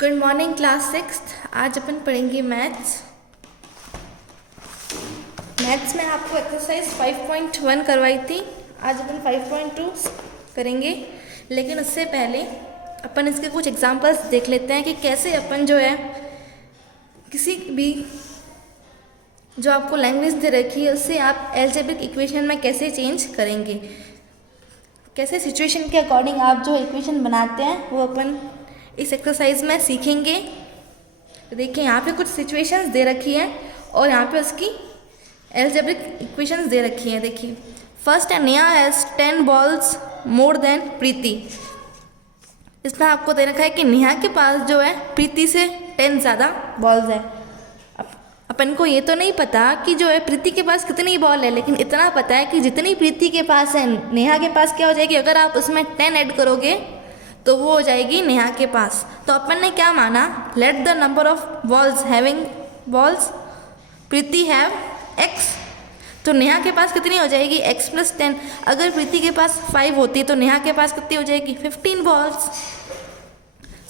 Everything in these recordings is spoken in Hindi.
Good morning class sixth. आज अपन पढ़ेंगे मैथ्स में आपको एक्सरसाइज 5.1 करवाई थी। आज अपन 5.2 करेंगे, लेकिन उससे पहले अपन इसके कुछ एग्जांपल्स देख लेते हैं कि कैसे अपन जो है किसी भी जो आपको लैंग्वेज दे रखी है उससे आप अलजेब्रिक इक्वेशन में कैसे चेंज करेंगे, कैसे सिचुएशन के अकॉर्डिंग आप जो इक्वेशन बनाते हैं वो अपन इस एक्सरसाइज में सीखेंगे। देखिए यहाँ पे कुछ सिचुएशंस दे रखी है और यहाँ पे उसकी अलजेब्रिक इक्वेशंस दे रखी हैं। देखिए फर्स्ट है Neha has 10 balls more than Preeti. इसमें आपको दे रखा है कि नेहा के पास जो है प्रीति से 10 ज़्यादा बॉल्स है। अपन को ये तो नहीं पता कि जो है प्रीति के पास कितनी बॉल है, लेकिन इतना पता है कि जितनी प्रीति के पास है नेहा के पास क्या हो जाएगी, अगर आप उसमें 10 ऐड करोगे तो वो हो जाएगी नेहा के पास। तो अपन ने क्या माना, late the number of balls having balls Preeti have x। तो नेहा के पास कितनी हो जाएगी x प्लस 10। अगर प्रीति के पास 5 होती तो नेहा के पास कितनी हो जाएगी 15 बॉल्स।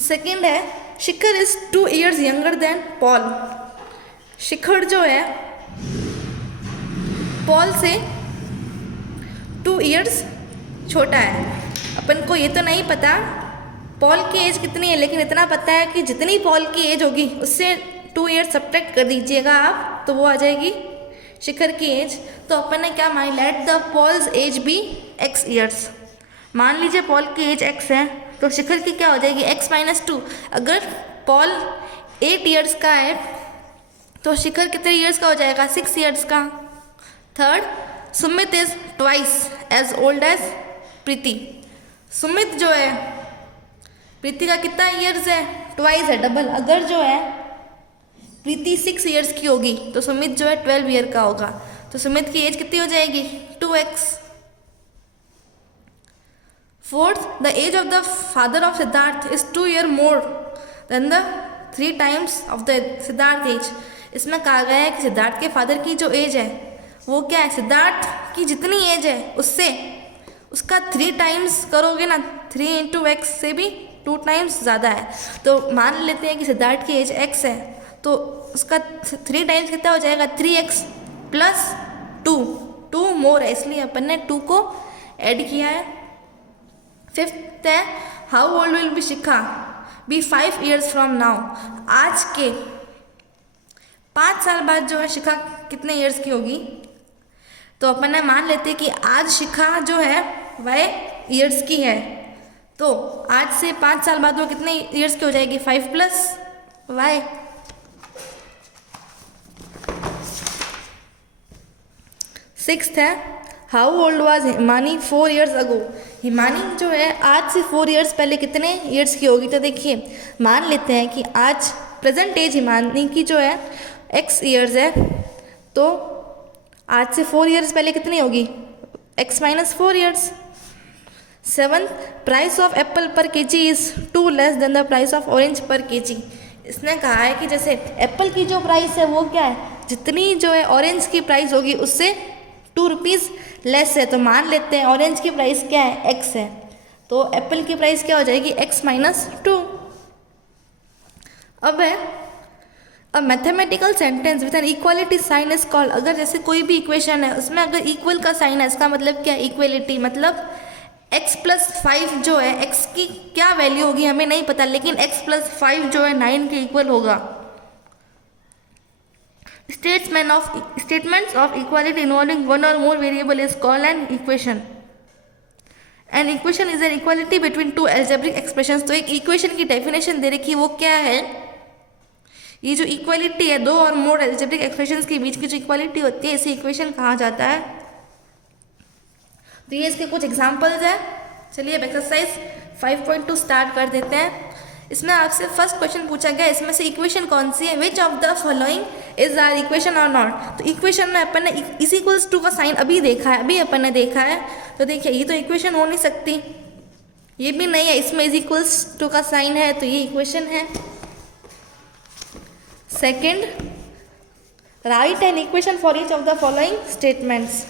सेकंड है Shikhar is 2 years younger than Paul. Shikhar जो है पॉल से 2 years छोटा है। अपन को ये तो नहीं पता पॉल की एज कितनी है, लेकिन इतना पता है कि जितनी पॉल की एज होगी उससे 2 years सब्ट्रैक्ट कर दीजिएगा आप तो वो आ जाएगी शिखर की एज। तो अपन ने क्या मान, let the Paul's age be x years। मान लीजिए पॉल की एज x है तो शिखर की क्या हो जाएगी x माइनस 2। अगर पॉल 8 years का है तो शिखर कितने ईयर्स का हो जाएगा 6 years का। Third, Sumit is twice as old as Preeti. Sumit जो है प्रीति का कितना ईयर्स है, ट्वाइस है, डबल। अगर जो है प्रीति 6 years की होगी तो सुमित जो है 12 year का होगा। तो सुमित की एज कितनी हो जाएगी 2x। Fourth, the age of the father of Siddharth is 2 year more than the 3 times of the Siddharth age. इसमें कहा गया है कि सिद्धार्थ के फादर की जो एज है वो क्या है, सिद्धार्थ की जितनी एज है उससे उसका 3 times करोगे ना, 3 into x से भी 2 times ज़्यादा है। तो मान लेते हैं कि सिद्धार्थ की एज x है तो उसका 3 times कितना हो जाएगा 3x प्लस 2 मोर है, इसलिए अपन ने 2 को ऐड किया है। फिफ्थ है how old will be Shikha be 5 years from now. आज के 5 साल बाद जो है शिखा कितने ईयर्स की होगी, तो अपन ने मान लेते हैं कि आज शिखा जो है वह ईयर्स की है तो आज से 5 साल बाद वो कितने ईयर्स की हो जाएगी 5 प्लस y। सिक्स्थ है how old was Himani 4 years अगो। हिमानी जो है आज से 4 years पहले कितने ईयर्स की होगी, तो देखिए मान लेते हैं कि आज प्रेजेंट एज हिमानी की जो है x years है तो आज से 4 years पहले कितनी होगी x minus 4 years। Seventh, price of apple per kg is 2 less than the price of orange per kg. इसने कहा है कि जैसे एप्पल की जो प्राइस है वो क्या है, जितनी जो है ऑरेंज की प्राइस होगी उससे 2 रुपीज़ लेस है। तो मान लेते हैं ऑरेंज की प्राइस क्या है x है तो एप्पल की प्राइस क्या हो जाएगी x माइनस 2। अब है a mathematical sentence with an equality sign is called. अगर जैसे कोई भी इक्वेशन है उसमें अगर इक्वल का साइन है इसका मतलब क्या, इक्वलिटी। मतलब x प्लस 5 जो है x की क्या वैल्यू होगी हमें नहीं पता, लेकिन x प्लस 5 जो है 9 के इक्वल होगा। Statements of equality involving one और more variable is called an equation. An equation is an equality between 2 algebraic expressions. तो एक इक्वेशन की डेफिनेशन दे रखी है वो क्या है, ये जो इक्वालिटी है 2 और मोर अलजेब्रिक एक्सप्रेशंस के बीच की जो इक्वालिटी होती है इसे इक्वेशन कहा जाता है। तो ये इसके कुछ एग्जांपल्स हैं। चलिए अब एक्सरसाइज 5.2 स्टार्ट कर देते हैं। इसमें आपसे फर्स्ट क्वेश्चन पूछा गया, इसमें से इक्वेशन कौन सी है, which of the following is are equation or not. तो इक्वेशन में अपन ने इज इक्वल्स टू का साइन अभी देखा है, अभी अपन ने देखा है। तो देखिए ये तो इक्वेशन हो नहीं सकती, ये भी नहीं है, इसमें इज इक्वल्स टू का साइन है तो ये इक्वेशन है। Second, right an equation for each of the following statements.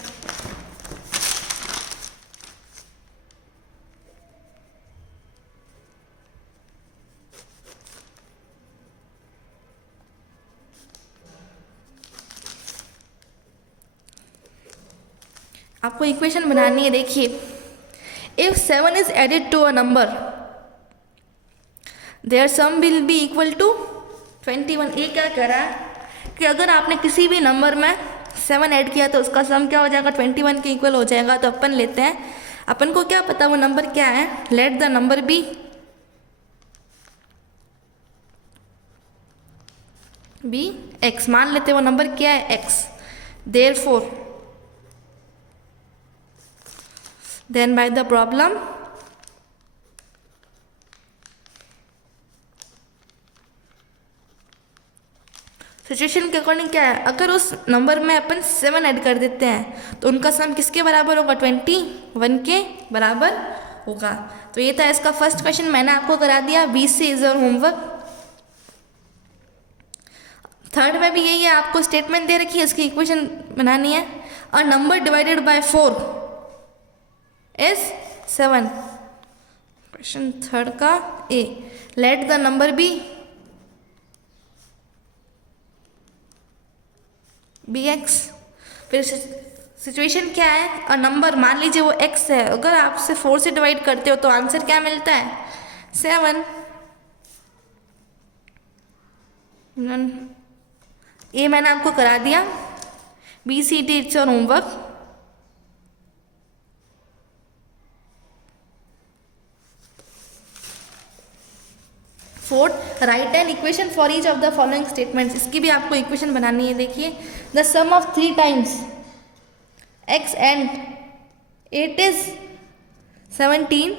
आपको इक्वेशन बनानी है। देखिए, if 7 is added to a number their sum will be equal to 21। ये क्या कह रहा है कि अगर आपने किसी भी नंबर में 7 ऐड किया तो उसका सम क्या हो जाएगा, 21 के इक्वल हो जाएगा। तो अपन लेते हैं, अपन को क्या पता वो नंबर क्या है, let the number be x, मान लेते हैं वो नंबर क्या है, x. Therefore then by the problem situation के अकॉर्डिंग क्या है, अगर उस नंबर में अपन 7 ऐड कर देते हैं तो उनका सम किसके बराबर होगा, 21 के बराबर होगा। तो ये था इसका फर्स्ट क्वेश्चन, मैंने आपको करा दिया। 20 से इज योर होमवर्क। थर्ड में भी यही है, आपको स्टेटमेंट दे रखी है, इसकी इक्वेशन बनानी है। A number divided by 4 is 7। Question third का A, let the number be x. फिर सिचुएशन क्या है, अ नंबर मान लीजिए वो एक्स है, अगर आप उसे 4 से डिवाइड करते हो तो आंसर क्या मिलता है, 7। ये मैंने आपको करा दिया। BCT it's your homework. Fourth, right an equation for each of the following statements. इसकी भी आपको इक्वेशन बनानी है। देखिए, the sum of 3 times x and 8 is 17।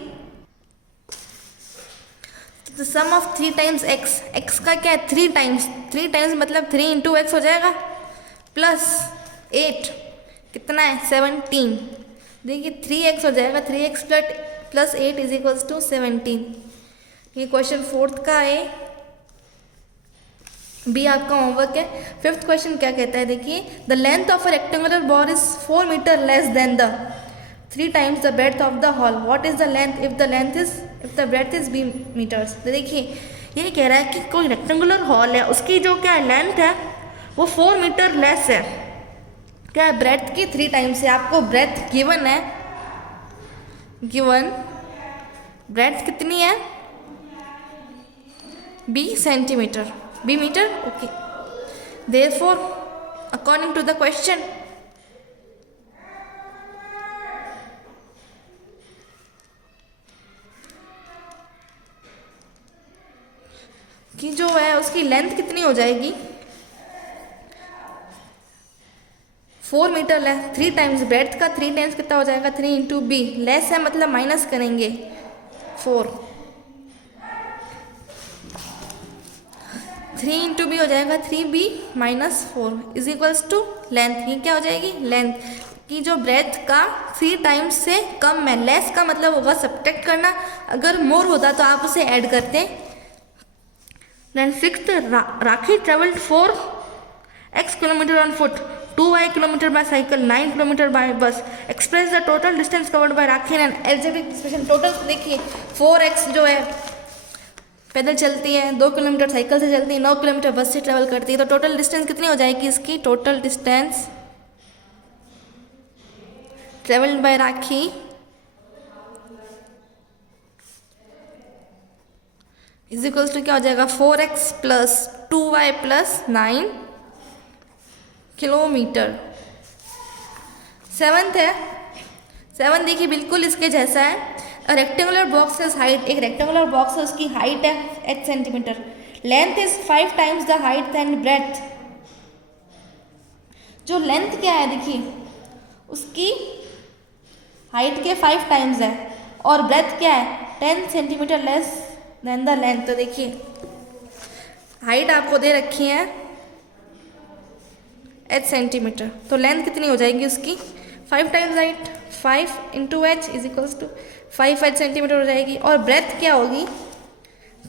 The sum of 3 times x का क्या है, 3 टाइम्स, 3 टाइम्स मतलब 3 इंटू एक्स हो जाएगा, प्लस 8 कितना है, 17। देखिए 3x हो जाएगा, 3x plus 8 is equals to 17। ये क्वेश्चन फोर्थ का है, बी आपका होमवर्क है। फिफ्थ क्वेश्चन क्या कहता है, देखिए, the length of a rectangular ball is 4 metre less than the 3 times the breadth of the hall, what is the length if the breadth is b metres. तो देखिए ये कह रहा है कि कोई रेक्टेंगुलर हॉल है, उसकी जो क्या लेंथ है वो 4 मीटर लेस है, क्या है, ब्रेड्थ की 3 टाइम्स है। आपको ब्रेड्थ गिवन है, गिवन ब्रेड्थ कितनी है, b centimetre, b metre, okay. Therefore according to the question कि जो है उसकी लेंथ कितनी हो जाएगी, 4 मीटर लेस, 3 टाइम्स ब्रेड्थ का 3 टाइम्स कितना हो जाएगा, 3 इंटू बी, लेस है मतलब माइनस करेंगे 4, 3 इंटू बी हो जाएगा 3b minus 4 is equals to length. ये क्या हो जाएगी, लेंथ की जो ब्रेथ का 3 टाइम्स से कम है, लेस का मतलब होगा सब्ट्रैक्ट करना, अगर मोर होता तो आप उसे ऐड करते। Then sixth, Rakhi travelled 4x kilometre on foot, 2y kilometre by cycle, 9 kilometre by bus, express the total distance covered by Rakhi and algebraic expression. Total देखिए 4x जो है पैदल चलती है, 2 किलोमीटर साइकिल से चलती है, 9 किलोमीटर बस से ट्रेवल करती है, तो टोटल डिस्टेंस कितनी हो जाएगी इसकी, total distance travelled by Rakhi is equals to क्या हो जाएगा, 4x plus 2y plus 9 kilometre. Seventh है, 7 देखिए बिल्कुल इसके जैसा है। रेक्टेंगुलर बॉक्स इज हाइट, एक रेक्टेंगुलर बॉक्स है, उसकी हाइट है 8 centimetre, length is 5 times the height and breadth. जो लेंथ क्या है देखिए उसकी हाइट के 5 टाइम्स है और ब्रेथ क्या है 10 centimetre less than the length. तो देखिए हाइट आपको दे रखी है 8 सेंटीमीटर, तो लेंथ कितनी हो जाएगी उसकी 5 times height, 5 into h is equals to 5 centimetre हो जाएगी, और ब्रेथ क्या होगी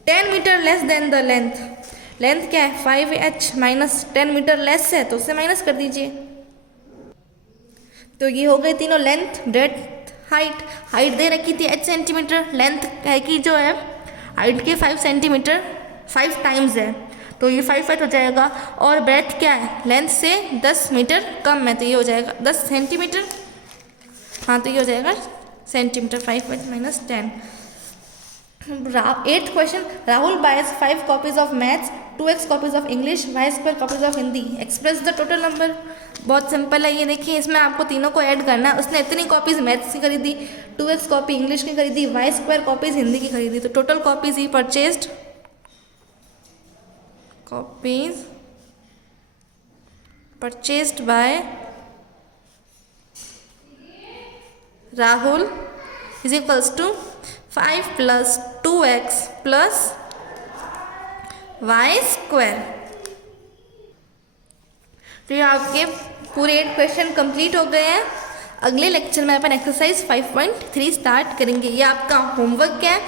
10 metre less than the length. Length क्या है 5h माइनस 10 मीटर लेस है तो उससे माइनस कर दीजिए। तो ये हो गए तीनों, लेंथ, ब्रेथ, हाइट। हाइट दे रखी थी 8 सेंटीमीटर, लेंथ है कि जो है हाइट के 5 सेंटीमीटर 5 टाइम्स है तो ये 5 हो जाएगा, और ब्रेथ क्या है लेंथ से 10 मीटर कम है तो ये हो जाएगा 10 सेंटीमीटर। हाँ तो ये हो जाएगा centimetre, 5 minus 10। 8th question, Rahul bias 5 copies of maths, 2x copies of English, y square copies of Hindi, express the total number. बहुत सिंपल है ये, देखिए इसमें आपको तीनों को ऐड करना है। उसने इतनी कॉपीज मैथ्स की खरीदी, 2x कॉपी इंग्लिश की खरीदी, y स्क्वायर कॉपीज हिंदी की खरीदी, तो total copies he purchased, copies purchased by Rahul is equals to 5 plus 2x plus y square. तो ये आपके पूरे 8 क्वेश्चन कंप्लीट हो गए हैं। अगले लेक्चर में अपन एक्सरसाइज 5.3 स्टार्ट करेंगे। ये आपका होमवर्क है।